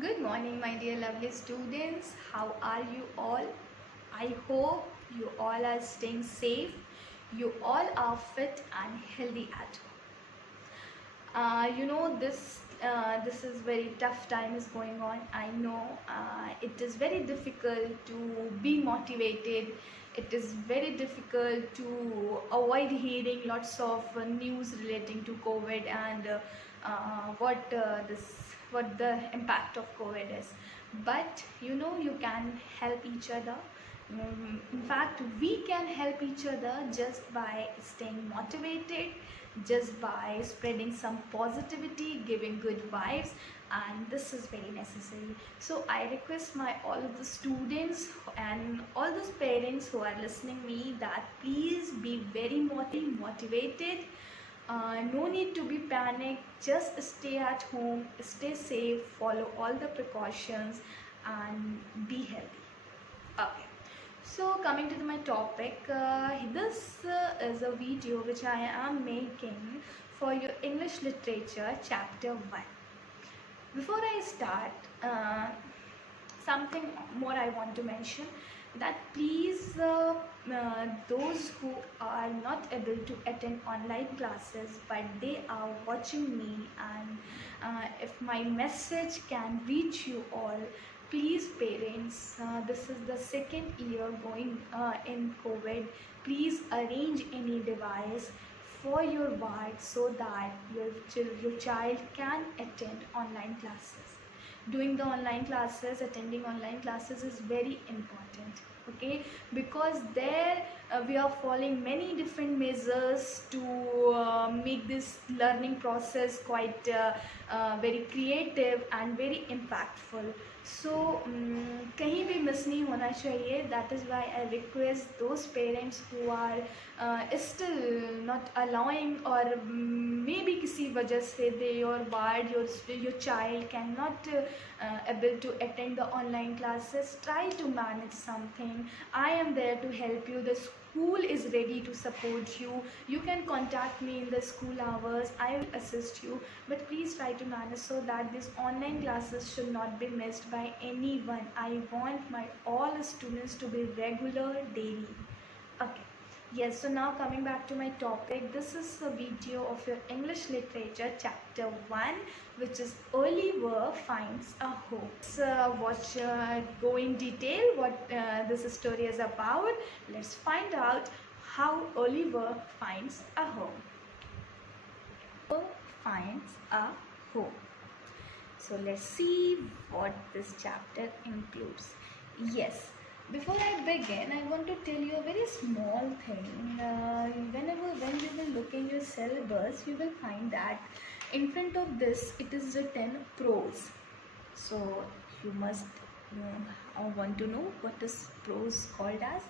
Good morning, my dear lovely students. How are you all? I hope you all are staying safe. You all are fit and healthy at home. This is very tough time is going on. I know it is very difficult to be motivated. It is very difficult to avoid hearing lots of news relating to COVID and what the impact of COVID is. But you can help each other. In fact, we can help each other just by staying motivated, just by spreading some positivity, giving good vibes, and this is very necessary. So I request my all of the students and all those parents who are listening me that please be very motivated. No need to be panicked, just stay at home, stay safe, follow all the precautions and be healthy. Okay, so coming to my topic, this is a video which I am making for your English literature chapter 1. Before I start, something more I want to mention, that please those who are not able to attend online classes but they are watching me, and if my message can reach you all, please parents, this is the second year going in COVID, please arrange any device for your ward so that your child can attend online classes. Doing the online classes, attending online classes is very important, okay, because there we are following many different measures to make this learning process quite very creative and very impactful. So कहीं भी miss नहीं होना चाहिए. That is why I request those parents who are still not allowing, or maybe किसी वजह से your ward, your child cannot able to attend the online classes, try to manage something. I am there to help you. The school is ready to support you. You can contact me in the school hours. I will assist you, but please try to manage so that these online classes should not be missed by anyone. I want my all students to be regular daily. Okay. Yes, so now coming back to my topic, this is a video of your English literature chapter 1, which is Oliver Finds a Home. Let's go in detail what this story is about. Let's find out how Oliver finds a home. Oliver finds a home. So let's see what this chapter includes. Yes. Before I begin, I want to tell you a very small thing. When you will look in your syllabus, you will find that in front of this it is written prose. So you must want to know what is prose called as.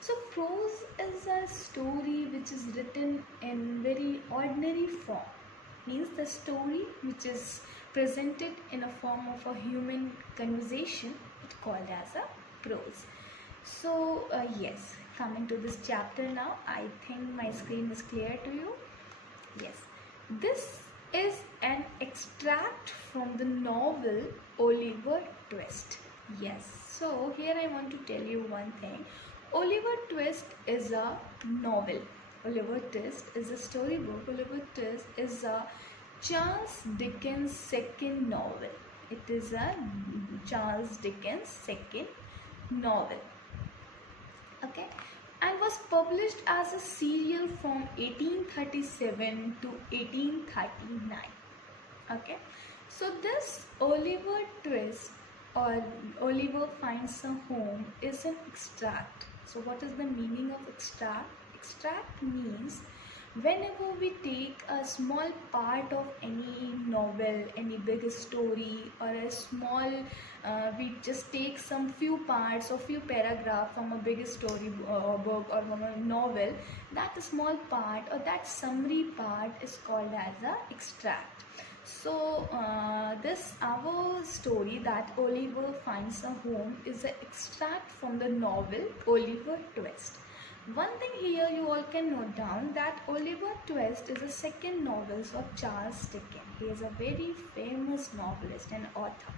So prose is a story which is written in very ordinary form. Means the story which is presented in a form of a human conversation, it's called as a prose. So yes, coming to this chapter now, I think my screen is clear to you. Yes, this is an extract from the novel Oliver Twist. Yes, so here I want to tell you one thing. Oliver Twist is a novel. Oliver Twist is a storybook. Oliver Twist is a Charles Dickens' second novel. It is a Charles Dickens' second novel. Okay, and was published as a serial from 1837 to 1839. Okay, so this Oliver Twist or Oliver Finds a Home is an extract. So what is the meaning of extract? Extract means whenever we take a small part of any novel, any big story, or a small, we just take some few parts or few paragraphs from a big story book or from a novel, that small part or that summary part is called as a extract. So this our story that Oliver Finds a Home is an extract from the novel Oliver Twist. One thing here you all can note down that Oliver Twist is the second novel of Charles Dickens. He is a very famous novelist and author.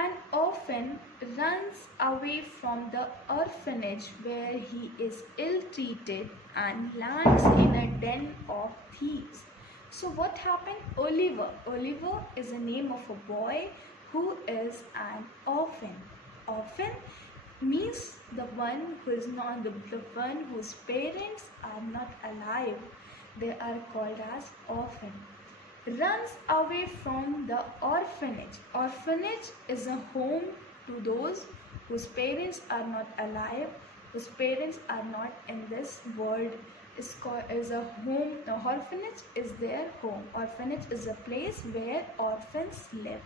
and often runs away from the orphanage where he is ill-treated and lands in a den of thieves. So what happened? Oliver is the name of a boy who is an orphan. Orphan means the one who is not the one whose parents are not alive. They are called as orphan. Runs away from the orphanage. Orphanage is a home to those whose parents are not alive, whose parents are not in this world. Is a home. The orphanage is their home. Orphanage is a place where orphans live.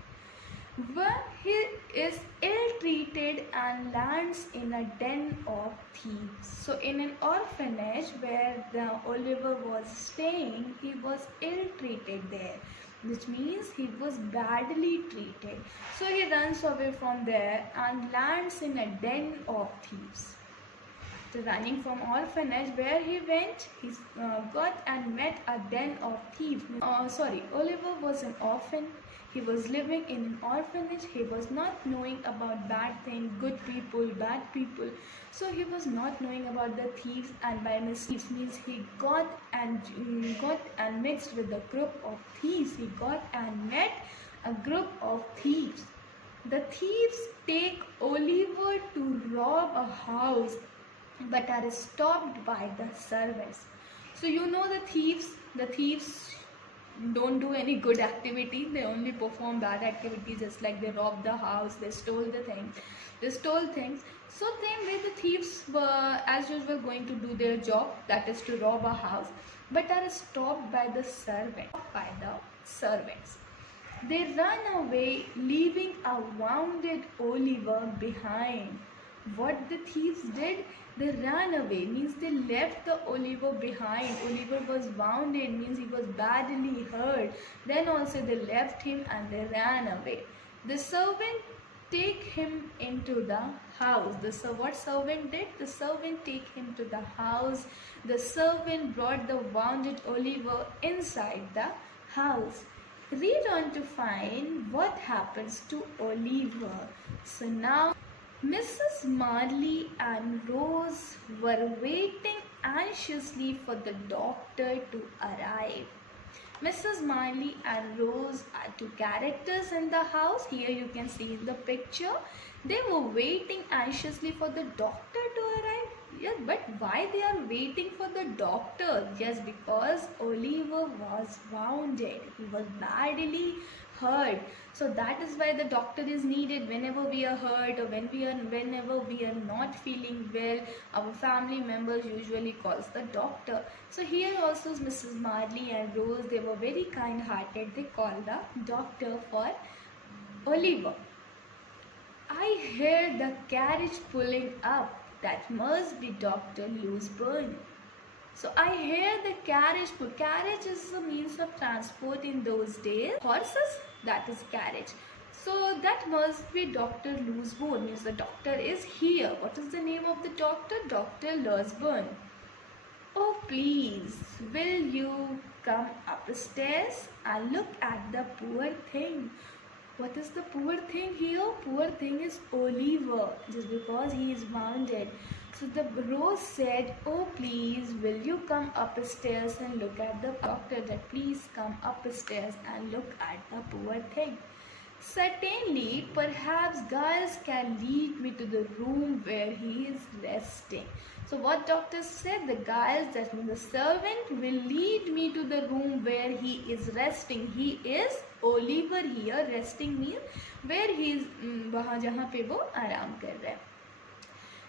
When he is ill-treated and lands in a den of thieves. So in an orphanage where the Oliver was staying, he was ill-treated there, which means he was badly treated. So he runs away from there and lands in a den of thieves. After running from orphanage where he went, he got and met a den of thieves. Oliver was an orphan. He was living in an orphanage. He was not knowing about bad things, good people, bad people. So he was not knowing about the thieves, and by mischief means he got and mixed with a group of thieves. He got and met a group of thieves. The thieves take Oliver to rob a house, but are stopped by the servants. So you know the thieves don't do any good activity. They only perform bad activities, just like they robbed the house, they stole things. So same way the thieves were as usual going to do their job, that is to rob a house, but are stopped by the servants. They run away, leaving a wounded Oliver behind. What the thieves did? They ran away, means they left the Oliver behind. Oliver was wounded, means he was badly hurt. Then also they left him and they ran away. The servant take him into the house. What servant did? The servant take him to the house. The servant brought the wounded Oliver inside the house. Read on to find what happens to Oliver. So now Mrs. Marley and Rose were waiting anxiously for the doctor to arrive. Mrs. Marley and Rose are two characters in the house. Here you can see in the picture. They were waiting anxiously for the doctor to arrive. Yes, but why they are waiting for the doctor? Just because Oliver was wounded. He was badly hurt. So that is why the doctor is needed. Whenever we are hurt or whenever we are not feeling well, our family members usually calls the doctor. So here also Mrs. Marley and Rose, they were very kind-hearted. They called the doctor for Oliver. I hear the carriage pulling up. That must be Dr. Loosburn. So I hear the carriage pull. Carriage is a means of transport in those days. Horses, that is carriage. So that must be Dr. Loosburn, means the doctor is here. What is the name of the doctor? Dr. Loosburn. Oh please, will you come upstairs and look at the poor thing? What is the poor thing here? Poor thing is Oliver, just because he is wounded. So the Rose said, oh please, will you come upstairs and look at the doctor? That please come upstairs and look at the poor thing. Certainly, perhaps Giles can lead me to the room where he is resting. So what doctor said? The Giles, that means the servant, will lead me to the room where he is resting. He is Oliver here. Resting means where he is, वहाँ जहाँ पे वो आराम कर रहा है.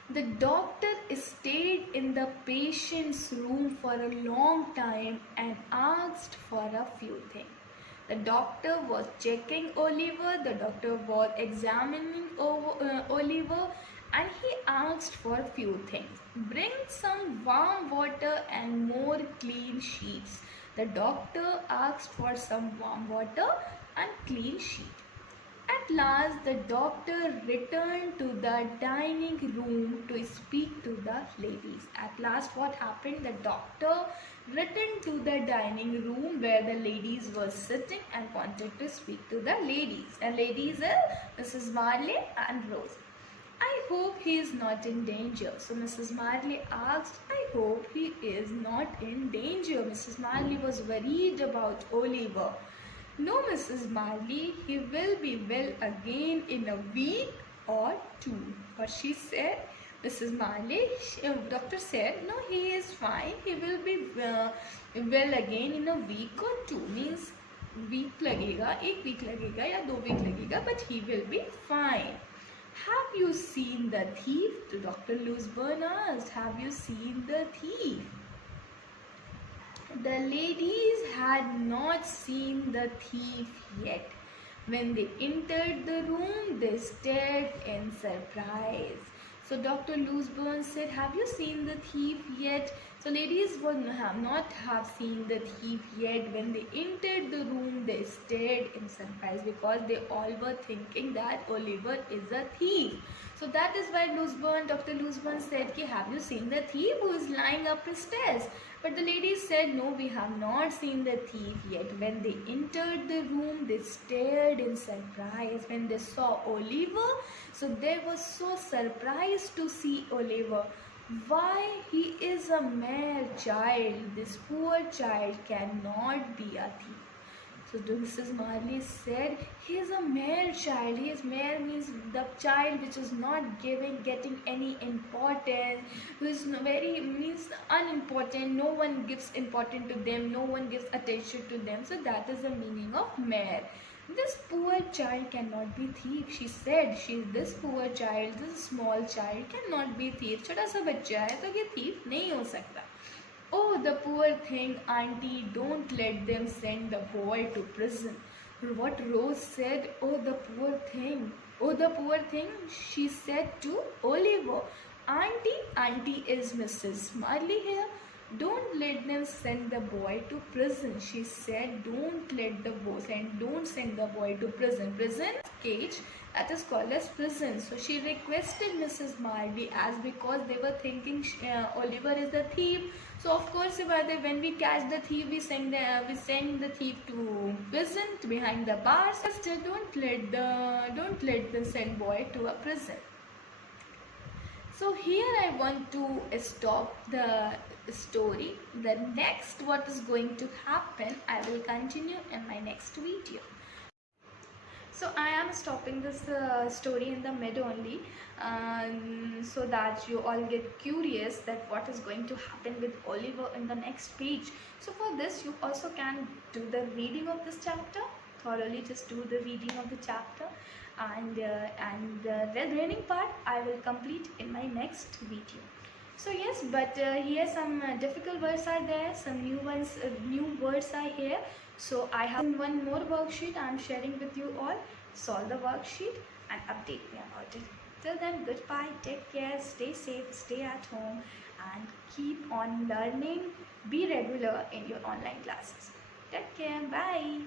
The doctor stayed in the patient's room for a long time and asked for a few things. The doctor was checking Oliver, the doctor was examining Oliver, and he asked for a few things. Bring some warm water and more clean sheets. The doctor asked for some warm water and clean sheet. At At last, the doctor returned to the dining room to speak to the ladies. At last, what happened? The doctor returned to the dining room where the ladies were sitting and wanted to speak to the ladies. And ladies are Mrs. Marley and Rose. I hope he is not in danger. So Mrs. Marley asked, I hope he is not in danger. Mrs. Marley was worried about Oliver. No, Mrs. Marley, he will be well again in a week or two. But she said, Mrs. Marley, doctor said, no, he is fine. He will be well again in a week or two. Means week लगेगा, एक week लगेगा या 2 week लगेगा, but he will be fine. Have you seen the thief? Dr. Loosburn asked. Have you seen the thief? The ladies had not seen the thief yet. When they entered the room, they stared in surprise. So Dr. Loosburn said, have you seen the thief yet? So ladies have not seen the thief yet. When they entered the room, they stared in surprise because they all were thinking that Oliver is a thief. So that is why Dr. Loosburn said, have you seen the thief who is lying up his stairs? But the ladies said, no, we have not seen the thief yet. When they entered the room, they stared in surprise. When they saw Oliver, so they were so surprised to see Oliver. Why, he is a mere child. This poor child cannot be a thief. So Mrs. Marley said, he is a mere child. He is mere means the child which is not getting any importance, who is very means unimportant. No one gives importance to them. No one gives attention to them. So that is the meaning of mere. This poor child cannot be thief. She said, this poor child, this small child cannot be thief. छोटा सा बच्चा है तो ये thief नहीं हो सकता. Oh, the poor thing, auntie, don't let them send the boy to prison. What Rose said, oh, the poor thing. Oh, the poor thing, she said to Oliver. Auntie is Mrs. Marley here. Don't let them send the boy to prison. She said, don't send the boy to prison. Prison cage, that is called as prison. So she requested Mrs. Marley, as because they were thinking Oliver is the thief. So of course, when we catch the thief, we send the thief to prison, behind the bars. Still, don't let them send boy to a prison. So here I want to stop the story. The next what is going to happen, I will continue in my next video. So I am stopping this story in the mid only, so that you all get curious that what is going to happen with Oliver in the next page. So for this you also can do the reading of this chapter thoroughly. Just do the reading of the chapter, and the reading part I will complete in my next video. So yes, but here some difficult words are there, some new words are here. So I have one more worksheet I am sharing with you all. Solve the worksheet and update me about it. Till then, goodbye, take care, stay safe, stay at home, and keep on learning. Be regular in your online classes. Take care, bye.